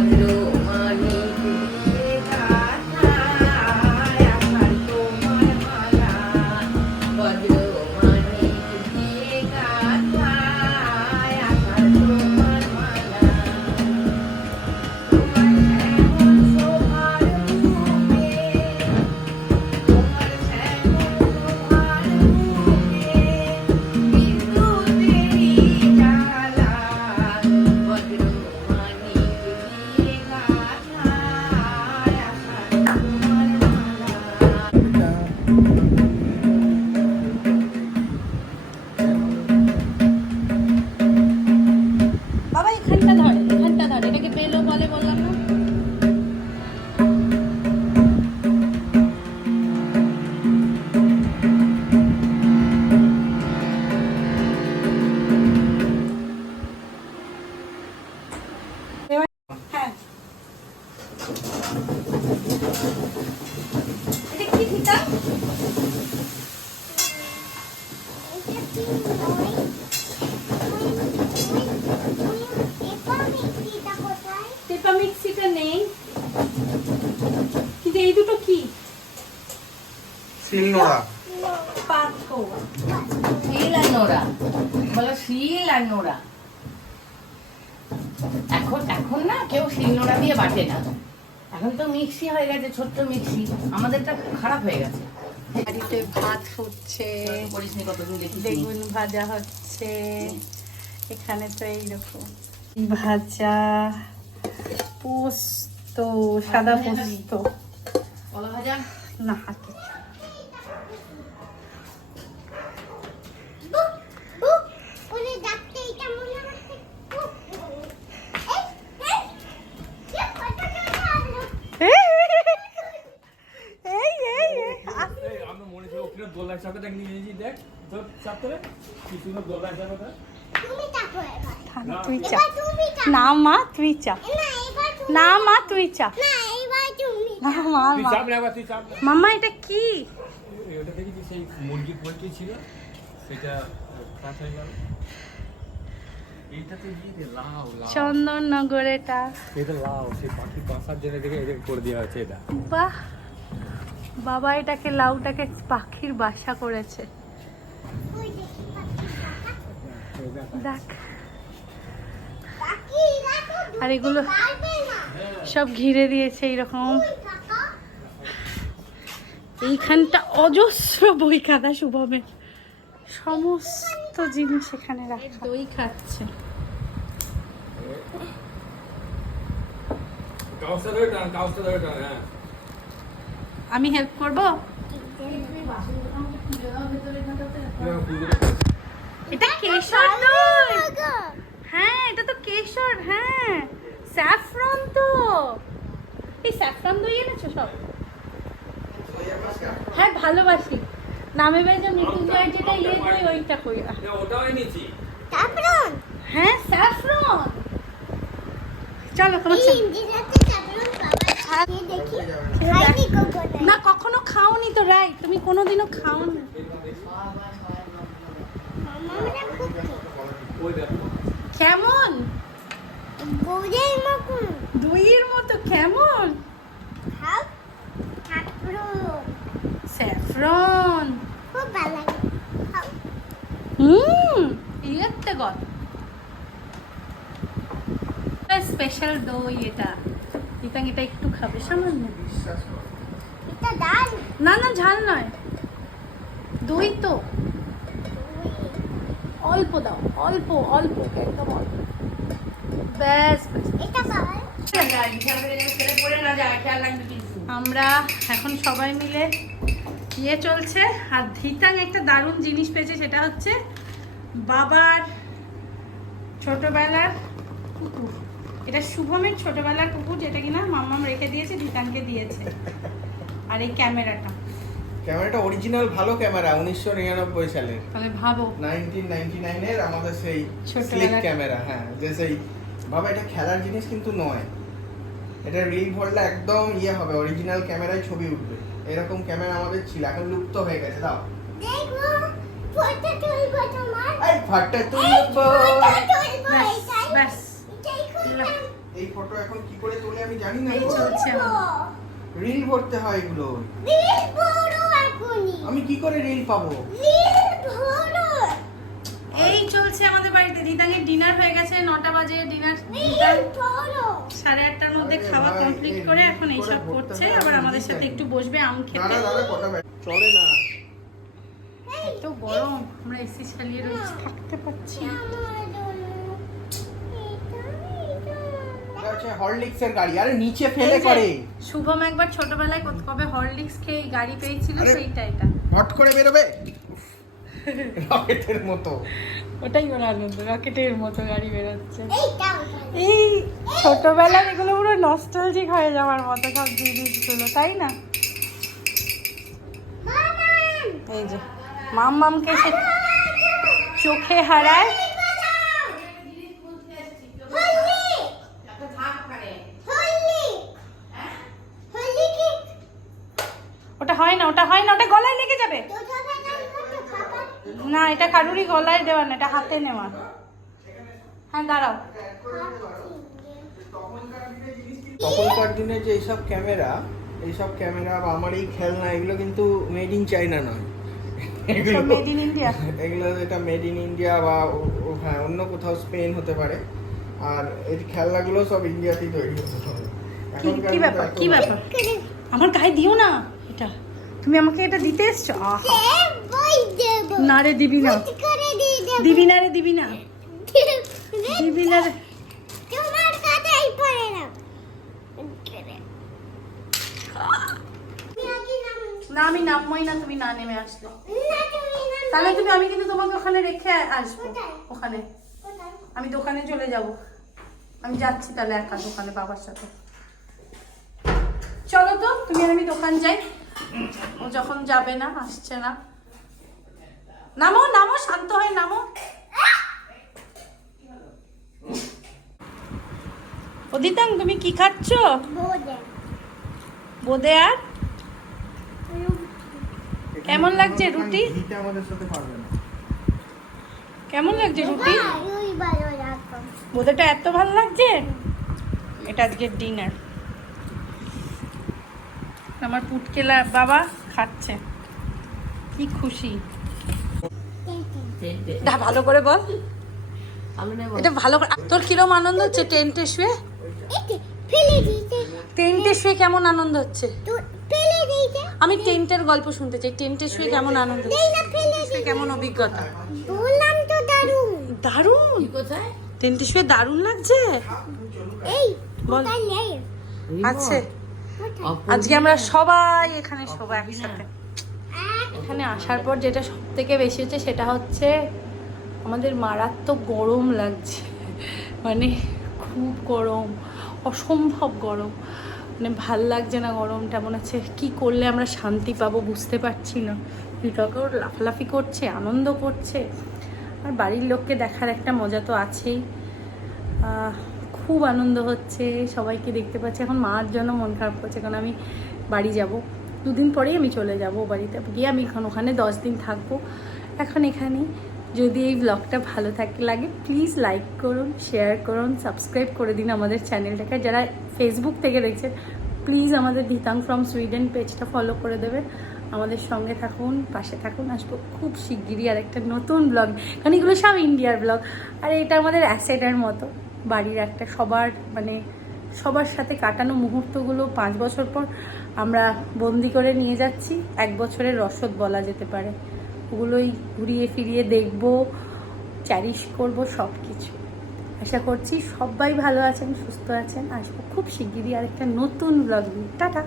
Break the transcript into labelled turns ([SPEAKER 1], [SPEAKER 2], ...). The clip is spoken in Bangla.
[SPEAKER 1] Bandung.
[SPEAKER 2] শিলনোড়া
[SPEAKER 3] শিল আর নোড়া বলো শিল আর নোড়া এখন এখন না কেউ শিল নোড়া দিয়ে বাটে না। এখন তো মিক্সি হয়ে গেছে ছোট্ট মিক্সি। আমাদেরটা খারাপ হয়ে গেছে।
[SPEAKER 1] বাড়িতে ভাত
[SPEAKER 3] নি।
[SPEAKER 1] বেগুন ভাজা হচ্ছে এখানে তো এইরকম। ভাজা পোস্ত সাদা পোস্ত। না হাতে এই এই এই
[SPEAKER 4] আমরা মনে ওখানে চাপে দেখ নিয়ে দেখ। তোর চাপতে কি সুন্দর
[SPEAKER 1] তুই চা না মা তুই চা না মা তুই চা না মা
[SPEAKER 4] তুই চাপ। না এবার তুই চাপ না।
[SPEAKER 1] মাম্মা এটা কি?
[SPEAKER 4] ওটা দেখেছি সেই মুরগি পোলট্রি ছিল সেটা হয়ে গেল।
[SPEAKER 1] চন্দননগর এটা
[SPEAKER 4] এটা লাউ সেই বাসার জন্য দেখে এটা করে দেওয়া হচ্ছে এটা।
[SPEAKER 1] বাহ। বাবা এটাকে লাউটাকে পাখির বাসা করেছে। দেখ। আর এগুলো সব ঘিরে দিয়েছে এইরকম। এইখানটা অজস্র বই খাতা শুভমের সমস্ত জিনিস এখানে রাখা। দই খাচ্ছে।
[SPEAKER 4] টান কাউসটা হ্যাঁ।
[SPEAKER 1] আমি হেল্প করব? এটা কেশর হ্যাঁ এটা তো কেশর হ্যাঁ। স্যাফরন তো। এই স্যাফরন দই এনেছো সব? হ্যাঁ ভালোবাসি। নামে বেজে মৃত্যুঞ্জয়ের যেটা ইয়ে দই ওইটা কই
[SPEAKER 4] ওটাও এনেছি
[SPEAKER 1] হ্যাঁ স্যাফরন। চলো তোমার না কখনো খাওনি তো রাইট। তুমি কোনোদিনও খাওনি।
[SPEAKER 4] ওই দেখো।
[SPEAKER 1] কেমন? দইয়ের মতো কেমন? স্যাফরন। হুম ইয়েতে গল স্পেশাল দই এটা। ইতাং এটা একটু খাবে সামান্য। না না ঝাল নয়। দই তো। অল্প দাও অল্প অল্প একদম অল্প। ব্যাস আমরা এখন সবাই মিলে ইয়ে চলছে আর ধিতাং একটা দারুণ জিনিস পেয়েছে সেটা হচ্ছে বাবার ছোটবেলার কুকুর এটা শুভমের ছোটবেলার কুকুর যেটা কিনা মাম্মাম রেখে দিয়েছে ধিতাংকে দিয়েছে। আর এই ক্যামেরাটা।
[SPEAKER 2] ক্যামেরাটা অরিজিনাল ভালো ক্যামেরা উনিশশো নিরানব্বই সালের।
[SPEAKER 1] তাহলে ভাবো।
[SPEAKER 2] নাইনটিন নাইনটি নাইনের আমাদের সেই
[SPEAKER 1] ছোটবেলার-
[SPEAKER 2] স্লিক ক্যামেরা হ্যাঁ যে সেই বাবা এটা খেলার জিনিস কিন্তু নয়। এটা রিল ভরলে একদম ইয়ে হবে অরিজিনাল ক্যামেরায় ছবি উঠবে। এরকম ক্যামেরা আমাদের ছিল এখন লুপ্ত হয়ে গেছে দাও। এই ফাটে তুলবো।
[SPEAKER 1] ব্যাস ব্যাস
[SPEAKER 2] এই ফটো এখন কি করে তোলে আমি জানি না।
[SPEAKER 1] এই চলছে আমার।
[SPEAKER 2] রিল ভরতে হয় এগুলো।
[SPEAKER 5] এখনই।
[SPEAKER 2] আমি কি করে রিল পাবো?
[SPEAKER 5] বড়
[SPEAKER 1] এই চলছে আমাদের বাড়িতে। দিদাঙের ডিনার হয়ে গেছে নটা বাজে ডিনার। সাড়ে আটটার মধ্যে খাওয়া কমপ্লিট করে এখন এইসব করছে। আবার আমাদের সাথে একটু বসবে আম খেতে।
[SPEAKER 2] চলে না।
[SPEAKER 1] এত গরম। আমরা এসি চালিয়ে রয়েছি থাকতে পারছি না।
[SPEAKER 5] আমার জন্য এটা এটা
[SPEAKER 2] এর গাড়ি। আরে নিচে ফেলে
[SPEAKER 1] এই
[SPEAKER 2] করে।
[SPEAKER 1] শুভম একবার ছোটবেলায় কত- কবে হরলিক্স খেয়ে গাড়ি পেয়েছিল সেইটা এটা
[SPEAKER 2] হট করে বেরোবে? রকেটের মতো।
[SPEAKER 1] ওটাই ওর আনন্দ রকেটের মতো গাড়ি বেরোচ্ছে। এই ছোটবেলার এগুলো পুরো নস্টালজিক হয়ে যাওয়ার মতো সব জিনিসগুলো তাই না? এই যে মাম মামকে সে চোখে হারায়
[SPEAKER 5] হলি
[SPEAKER 3] একটা থাক ওখানে।
[SPEAKER 5] হলি হলি কি
[SPEAKER 1] ওটা হয় না ওটা হয় না ওটা গলায় লেগে যাবে
[SPEAKER 5] তোটা বানাই কত পাপা
[SPEAKER 1] না এটা কারুরই গলায় দেওয়া না এটা হাতে নেওয়া। হ্যাঁ দাঁড়াও।
[SPEAKER 2] তখনকার দিনে যে এইসব ক্যামেরা এইসব ক্যামেরা বা আমার এই খেলনা এগুলো কিন্তু মেড ইন চাইনা নয়। এগুলো
[SPEAKER 1] মেড ইন ইন্ডিয়া
[SPEAKER 2] এগুলো এটা মেড ইন ইন্ডিয়া বা হ্যাঁ অন্য কোথাও স্পেন হতে পারে। আর এই খেলনাগুলো সব ইন্ডিয়াতেই তৈরি হতে হবে।
[SPEAKER 1] কি ব্যাপার? কি ব্যাপার? আমার গায়ে দিও না। তুমি আমাকে এটা দিতে এসছো? না রে দিবি না।
[SPEAKER 5] দেব।
[SPEAKER 1] না রে দিবি না। দিবি না রে।
[SPEAKER 5] না।
[SPEAKER 1] আমি নামবই না তুমি না নেমে আসলে। তাহলে তুমি আমি কিন্তু তোমাকে ওখানে রেখে আসব ওখানে। আমি দোকানে চলে যাব। আমি যাচ্ছি তাহলে একা দোকানে বাবার সাথে। চলো তো তুমি আর আমি দোকান যাই। ও যখন যাবে না আসছে না। নামো নামো শান্ত হয়ে নামো। অদিতাং তুমি কি খাচ্ছ?
[SPEAKER 5] বোদে।
[SPEAKER 1] বোদে আর? কেমন লাগছে রুটি?
[SPEAKER 2] ঘিতে আমাদের সাথে পারবে না।
[SPEAKER 1] কেমন লাগছে রুটি? বোদেটা এত ভালো লাগছে? এটা আজকের ডিনার আমার পুটকেলা বাবা খাচ্ছে। কি খুশি। এটা ভালো করে বল। এটা ভালো করে তোর কিরম আনন্দ হচ্ছে টেন্টে শুয়ে?
[SPEAKER 5] এতে ফেলে দিতে
[SPEAKER 1] টেন্টে শুয়ে কেমন আনন্দ হচ্ছে? আমি টেন্টের গল্প শুনতে চাই। টেন্টে শুয়ে কেমন আনন্দ হচ্ছে? শুয়ে কেমন অভিজ্ঞতা?
[SPEAKER 5] বললাম তো দারুণ।
[SPEAKER 1] দারুণ
[SPEAKER 3] কোথায়?
[SPEAKER 1] টেন্টে শুয়ে দারুণ লাগছে?
[SPEAKER 5] এই
[SPEAKER 1] বল। আছে। আজকে আমরা সবাই এখানে সবাই একসাথে। এখানে আসার পর যেটা সব থেকে বেশি হচ্ছে সেটা হচ্ছে আমাদের মারাত্মক গরম লাগছে। মানে খুব গরম অসম্ভব গরম। মানে ভালো লাগছে না গরমটা মনে হচ্ছে কী করলে আমরা শান্তি পাবো বুঝতে পারছি না। ভিতকেও লাফালাফি করছে আনন্দ করছে। আর বাড়ির লোককে দেখার একটা মজা তো আছেই। আহ, খুব আনন্দ হচ্ছে, সবাইকে দেখতে পাচ্ছি। এখন মার জন্য মন খারাপ করছে, কারণ আমি বাড়ি যাব। দুদিন পরেই আমি চলে যাব বাড়িতে। গিয়ে আমি এখন ওখানে দশ দিন থাকব। এখন এখানেই। যদি এই ব্লগটা ভালো থাকে, লাগে প্লিজ লাইক করুন শেয়ার করুন সাবস্ক্রাইব করে দিন আমাদের চ্যানেলটাকে যারা ফেসবুক থেকে দেখছেন প্লিজ আমাদের ধিতাং ফ্রম সুইডেন পেজটা ফলো করে দেবেন। আমাদের সঙ্গে থাকুন, পাশে থাকুন। আসব খুব শিগগিরই আর একটা নতুন ব্লগ কারণ এগুলো সব ইন্ডিয়ার ব্লগ আর এটা আমাদের অ্যাসেটের মতো। বাড়ির একটা সবার মানে সবার সাথে কাটানো মুহূর্তগুলো পাঁচ বছর পর আমরা বন্দি করে নিয়ে যাচ্ছি। এক বছরের রসদ বলা যেতে পারে। ওগুলোই ঘুরিয়ে ফিরিয়ে দেখব চ্যারিশ করব সব কিছু আশা করছি সবাই ভালো আছেন, সুস্থ আছেন। আসব খুব শিগগিরই আরেকটা নতুন ব্লগ নিয়ে। টাটা!